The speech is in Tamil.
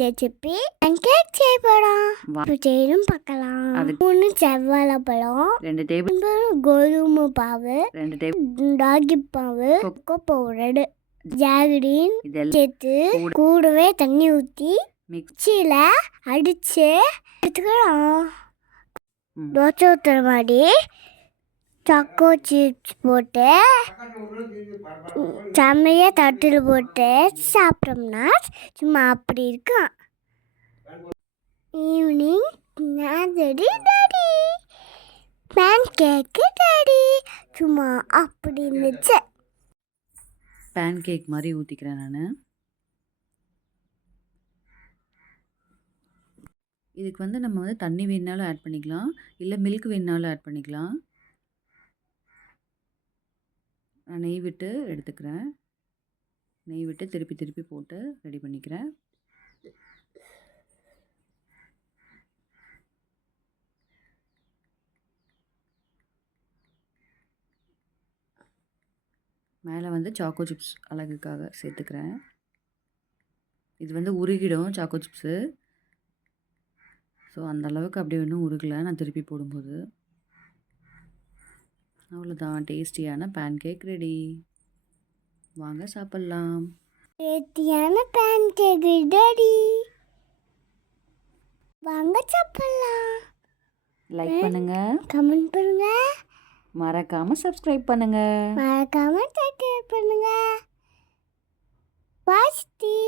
ரெசிபி கேக் செய்ய போகிறோம். இப்போ செய்யணும் பார்க்கலாம். அதுக்கு 3 செவ்வாழைப்பழம், 2 டேபிள் கோதுமை மாவு, 2 டேபிள் ராகி மாவு, கொக்கோ பவுடர், ஜாகரின் இதெல்லாம் சேர்த்து கூடவே தண்ணி ஊற்றி மிக்ஸியில் மிக்சியில் அடித்து எடுத்துக்கலாம். தோசை ஊற்றுற மாதிரி சாக்கோ சிப்ஸ் போட்டு செம்மையாக தட்டில் போட்டு சாப்பிட்டோம்னா சும்மா அப்படி இருக்கும். ஈவினிங் டாடி பேன் கேக்கு டாடி சும்மா அப்படி இருந்துச்சு. பேன் கேக் மாதிரி ஊற்றிக்கிறேன் நான். இதுக்கு நம்ம தண்ணி வேணுனாலும் ஆட் பண்ணிக்கலாம், இல்லை மில்க் வேணுனாலும் ஆட் பண்ணிக்கலாம். நான் நெய் விட்டு எடுத்துக்கிறேன். நெய் விட்டு திருப்பி திருப்பி போட்டு ரெடி பண்ணிக்கிறேன். மேலே சாக்கோ சிப்ஸ் அழகுக்காக சேர்த்துக்கிறேன். இது உருகிடும் சாக்கோ சிப்ஸு. ஸோ அந்த அளவுக்கு அப்படியே ஒன்றும் உருகலை நான் திருப்பி போடும்போது. அவ்வளோதான், டேஸ்டியான பேன் கேக் ரெடி. வாங்க சாப்பிட்லாம். டேஸ்டியான பேன் கேக் ரெடி. வாங்க சாப்பிட்லாம். லைக் பண்ணுங்க, கமெண்ட் பண்ணுங்க, மறக்காம சப்ஸ்கிரைப் பண்ணுங்க. மறக்காம சப்ஸ்கிரைப் பண்ணுங்க. பாய் சித்தி.